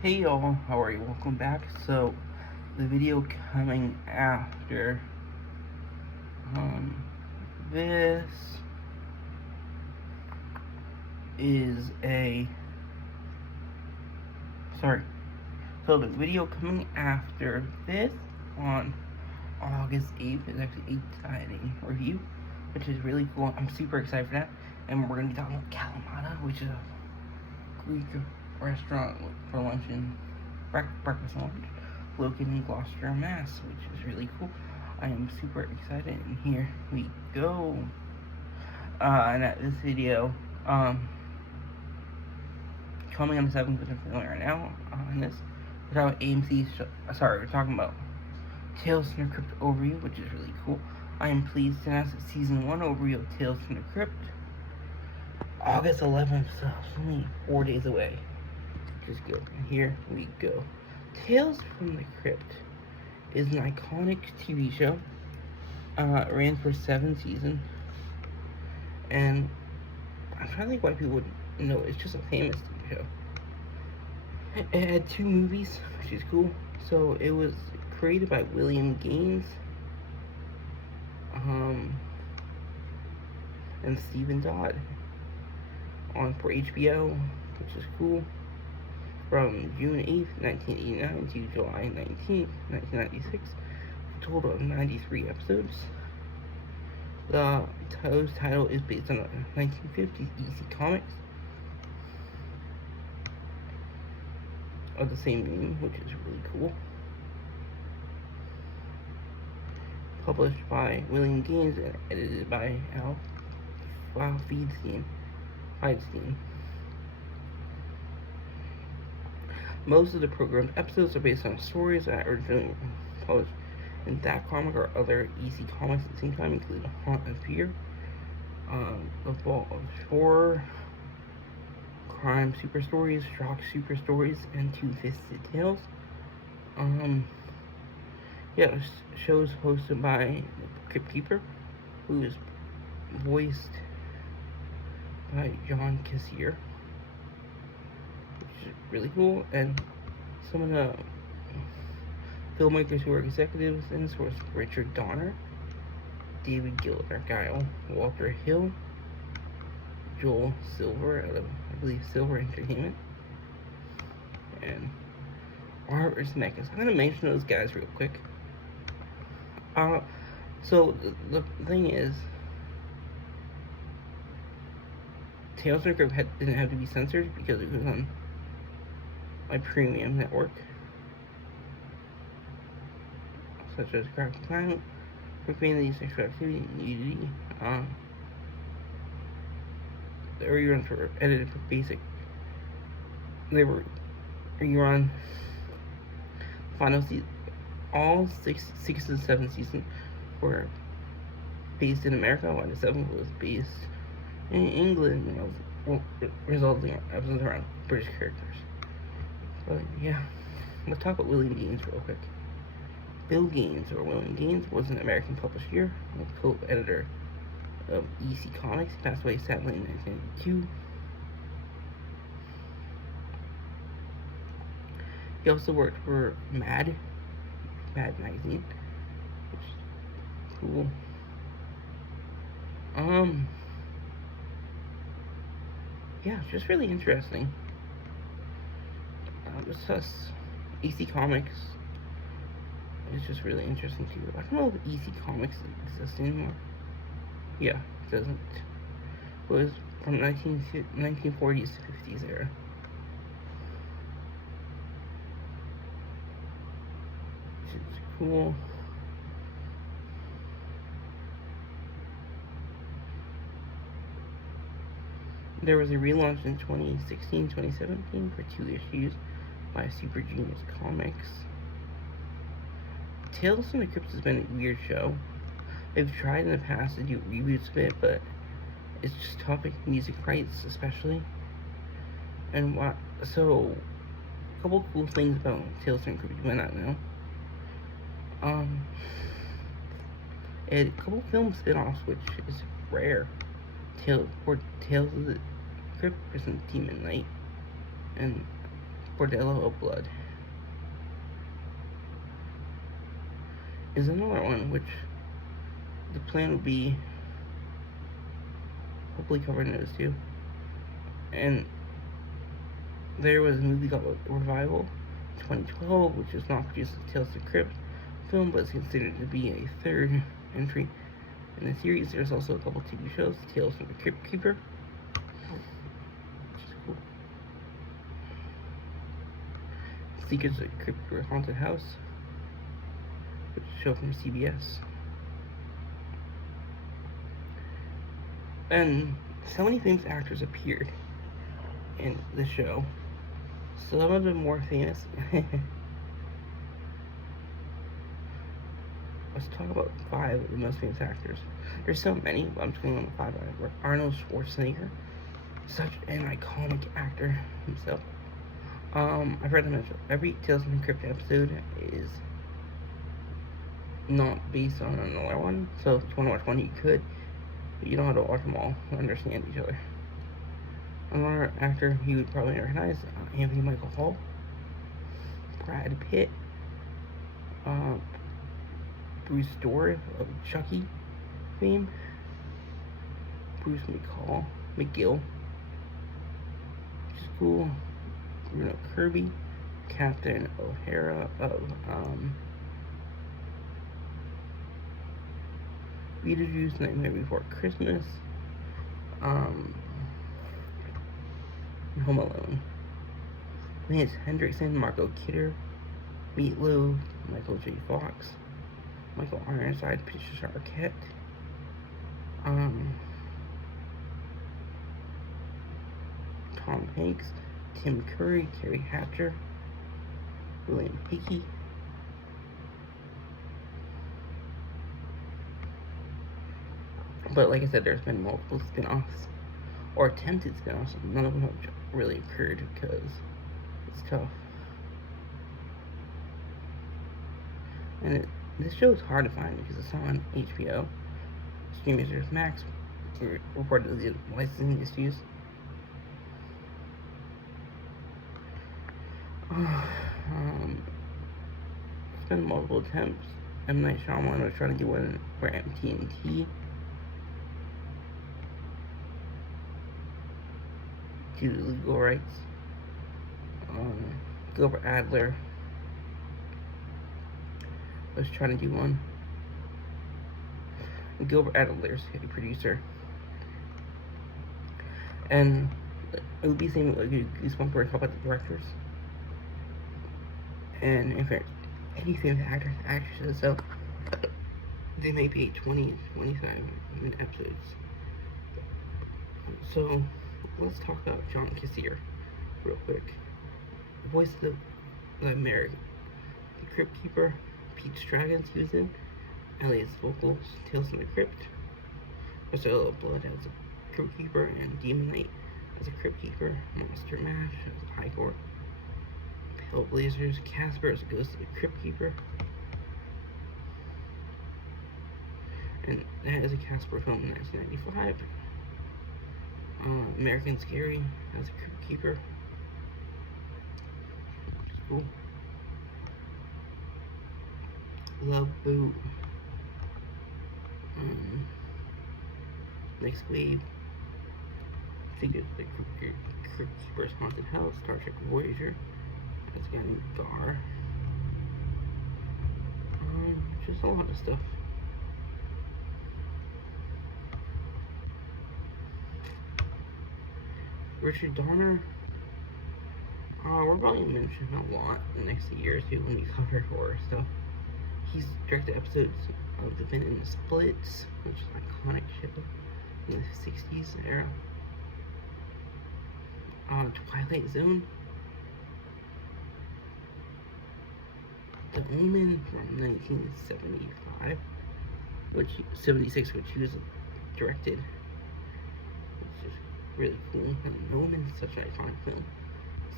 Hey y'all, how are you? Welcome back. So, the video coming after this is a sorry. So the video coming after this on August 8th is actually a dining review, which is really cool. I'm super excited for that. And we're gonna be talking about Kalamata, which is a Greek restaurant for lunch and breakfast and lunch located in Gloucester, Mass, which is really cool. I am super excited, and here we go. And at this video, coming on the 7th, which I'm filming right now, on this, we're talking about AMC's, we're talking about Tales from the Crypt overview, which is really cool. I am pleased to announce that Season 1 overview of Tales from the Crypt, August 11th, so it's only 4 days away. Just good. And here we go. Tales from the Crypt is an iconic TV show. It ran for 7 seasons. And I'm trying to think why people would know. It's just a famous TV show. It had 2 movies, which is cool. So it was created by William Gaines and Stephen Dodd for HBO, which is cool. From June 8th, 1989 to July 19th, 1996, a total of 93 episodes. The show's title is based on the 1950s EC Comics of the same name, which is really cool. Published by William Gaines and edited by Al Feinstein. Most of the program's episodes are based on stories that are originally published in that comic or other EC comics at the same time, including Haunt and Fear, The Vault of Horror, Crime Super Stories, Shock Super Stories, and Two-Fisted Tales. The show's hosted by the Crypt Keeper, who is voiced by John Kassir, which is really cool. And some of the filmmakers who are executives in this was Richard Donner, David Gilder, Walter Hill, Joel Silver out of, I believe, Silver Entertainment, and Robert Zemeckis. I'm going to mention those guys real quick. So the thing is, Tales from the Crypt didn't have to be censored because it was on my premium network, such as graphic violence, profanity, sexual activity, nudity. The reruns were edited for basic. They were rerun final season. All six and 7 seasons were based in America, while the 7th was based in England, resulting in episodes around British characters. But yeah, let's talk about William Gaines real quick. Bill Gaines, or William Gaines, was an American publisher and co-editor of EC Comics. He passed away sadly in 1992. He also worked for Mad magazine, which is cool. Yeah, it's just really interesting. Discuss EC Comics. It's just really interesting too. I don't know if EC Comics exists anymore. Yeah, it doesn't. It was from 1940s to 50s era. Which is cool. There was a relaunch in 2016-2017 for 2 issues by Super Genius Comics. Tales from the Crypt has been a weird show. They've tried in the past to do reboots of it, but it's just tough with music rights, especially. And so, a couple cool things about Tales from the Crypt you might not know. And a couple film spin-offs, which is rare. Tales of the Crypt versus Demon Knight, and Bordello of Blood is another one, which the plan would be hopefully covering those two. And there was a movie called Revival 2012, which was not produced as Tales of the Crypt film, but is considered to be a third entry in the series. There's also a couple TV shows, Tales from the Crypt Keeper, which is cool. Secrets of the Crypt Keeper Haunted House, which is a show from CBS. And so many famous actors appeared in the show. Some of them more famous. Let's talk about 5 of the most famous actors. There's so many, but I'm just going on the 5. Arnold Schwarzenegger, such an iconic actor himself. I've read them. Every Tales from the Crypt episode is not based on another one, so if you want to watch one, you could, but you don't have to watch them all to understand each other. Another actor you would probably recognize, Anthony Michael Hall, Brad Pitt, Bruce Dorff of Chucky fame, Bruce McGill, which is cool, Bruno Kirby, Captain O'Hara of Beetlejuice, Nightmare Before Christmas, Home Alone. Lance Hendrickson, Margot Kidder, Meatloaf, Michael J. Fox, Michael Ironside, Patricia Arquette, Tom Hanks, Tim Curry, Terry Hatcher, William Hickey, but like I said, there's been multiple spin-offs, or attempted spin-offs. None of them have really occurred because it's tough. And this show is hard to find because it's on HBO. Streaming service Max reportedly licensing issues. It's been multiple attempts. M. Night Shyamalan was trying to get one for TNT due to legal rights. Gilbert Adler was trying to do one. Gilbert Adler's a producer. And it would be the same like Goosebumps where I talk about the directors. And if there's any famous actors and actresses, so they may be 20 and 25 minute episodes. So let's talk about John Kassir real quick. The voice of the Merrick, the Crypt Keeper, Pete's Dragons he was in, Elliot's vocals, Tales from the Crypt, Bordello of Blood as a Crypt Keeper, and Demon Knight as a Crypt Keeper, Monster Mash as a High Court, Pale Blazers, Casper as a Ghost of the Crypt Keeper, and that is a Casper film in 1995. American Scary as a Crypt Keeper, which is cool. Love Boot, Next Wave, Figures the Crypt Keeper's Haunted House, Star Trek Voyager, as a guy named Gar. Just a lot of stuff. Richard Donner, we're probably going to mention him a lot in the next year or two when we cover horror stuff. He's directed episodes of The Been in the Splits, which is an iconic show in the 60s era. Twilight Zone, The Omen from 1975, 76, which he was directed, which is really cool. And The Omen is such an iconic film.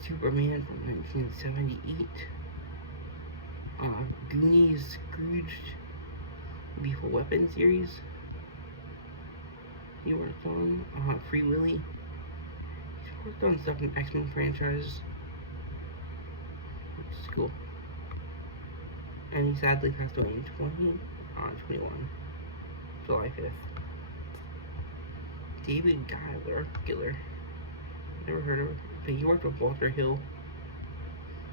Superman from 1978. Goonies, Scrooged, Lethal Weapon series he worked on. Free Willy. He's worked on stuff in X-Men franchise. cool. And he sadly passed away in 21, July 5th. David Giller. Never heard of it, but he worked with Walter Hill,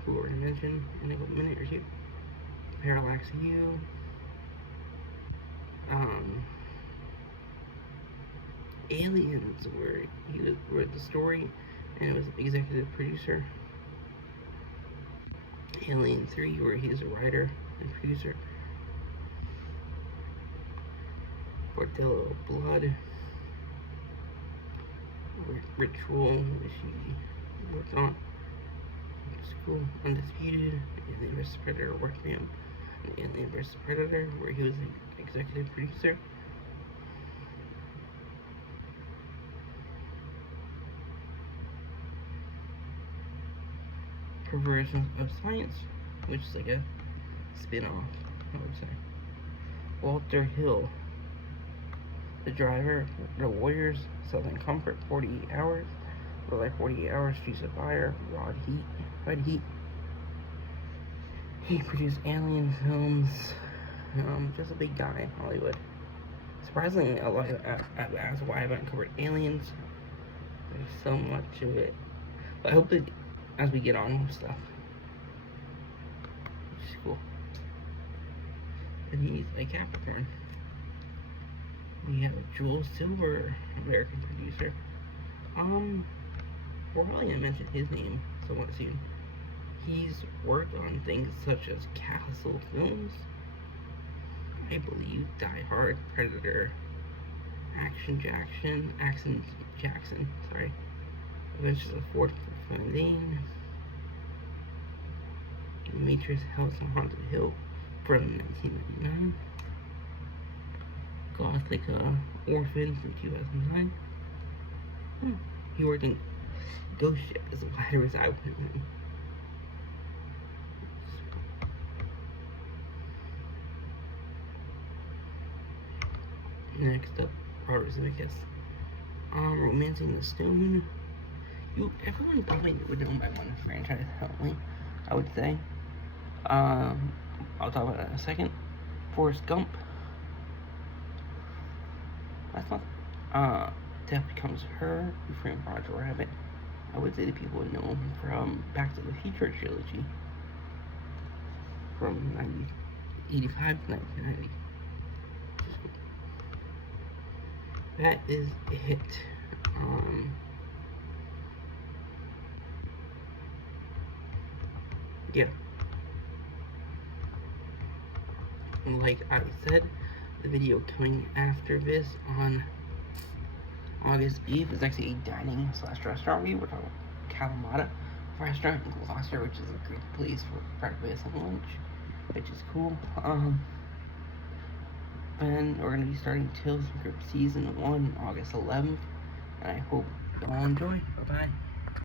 who we're going to mention in a minute or two. Parallax U. Aliens, where he wrote the story and was executive producer. Alien 3, where he's a writer and producer. Bordello Blood. Ritual, which he worked on. School Undisputed. Alien vs. Predator worked for him. Alien vs. Predator, where he was the executive producer. Perversions of Science, which is like a spin-off, I would say. Walter Hill, The Driver, The Warriors, Southern Comfort, 48 Hours, Like 48 Hours, Streets of Fire, Red Heat. He produced Alien films, just a big guy in Hollywood. Surprisingly, a lot of that's why I haven't covered Aliens. There's so much of it. But I hope that as we get on with stuff, which is cool. And he's a Capricorn. We have Joel Silver, American producer. We're probably gonna mention his name somewhat soon. He's worked on things such as Castle Films, I believe, Die Hard, Predator, Action Jackson, sorry, Adventures of Ford Fundane, The Matrix House on Haunted Hill from 1999, Gothica Orphan from 2009. He worked in Ghost Ship as a writer's eyewitness. Next up, Robert Zemeckis. Romancing the Stone. Everyone probably would know my one franchise, probably, I would say. I'll talk about it in a second. Forrest Gump. That's not. Death Becomes Her. Who Framed Roger Rabbit. I would say that people would know him from Back to the Future trilogy from 1985 to 1990. That is it. Yeah. Like I said, the video coming after this on August 8th is actually a dining / restaurant review. We're talking about Kalamata restaurant in Gloucester, which is a great place for breakfast and lunch, which is cool. And we're going to be starting Tales from Crypt Season 1 August 11th, and I hope you all enjoy. Bye-bye.